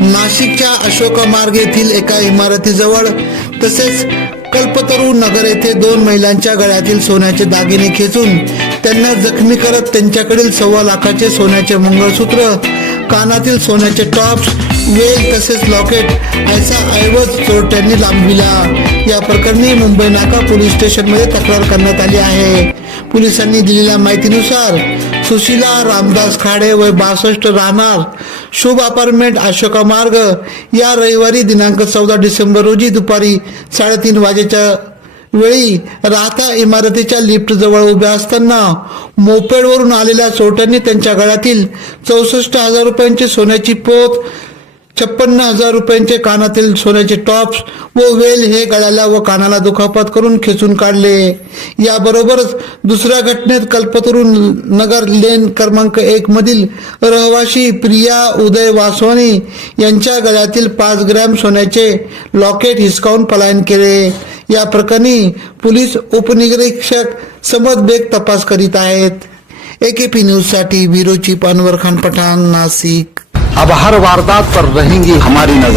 नाशिकच्या अशोका मार्ग येथील एका इमारतीजवळ तसेच कल्पतरू नगर येथे दोन महिलांच्या गळ्यातील सोन्याचे दागिने खेचून त्यांना जखमी करत त्यांच्याकडील सव्वा लाखाचे सोन्याचे मंगळसूत्र कानातील सोन्याचे टॉप्स वेल तसेच लॉकेट ऐसा ऐवज चोरट्यांनी लांबविला. या प्रकरणी मुंबई नाका पोलीस स्टेशनमध्ये तक्रार करण्यात आली आहे. पोलिसांनी दिलेल्या माहितीनुसार सुशीला रामदास खाडे वय बासष्ट राहणार शुभ अपार्टमेंट अशोका मार्ग. या रविवारी दिनांक चौदा डिसेंबर रोजी दुपारी साडेतीन वाजेच्या वेळी राहता इमारतीच्या लिफ्ट जवळ उभ्या असताना मोपेडवरून आलेल्या चोरट्यांनी त्यांच्या गळ्यातील चौसष्ट हजार रुपयांची सोन्याची पोत छप्पन्न हजार रुपयांचे कानातील सोन्याचे टॉप्स व वेल हे गळ्याला व कानाला दुखापत करून खेचून काढले. याबरोबरच दुसऱ्या घटनेत कल्पतरू नगर लेन क्रमांक एक मधील रहवाशी प्रिया उदय वासवानी यांच्या गळ्यातील पाच ग्रॅम सोन्याचे लॉकेट हिसकावून पलायन केले. या प्रकरणी पोलीस उपनिरीक्षक समद बेग तपास करीत आहेत. एकेपी न्यूजसाठी साठी पानवर खान पठाण नाशिक. अब हर वारदात पर रहेंगी हमारी नजर।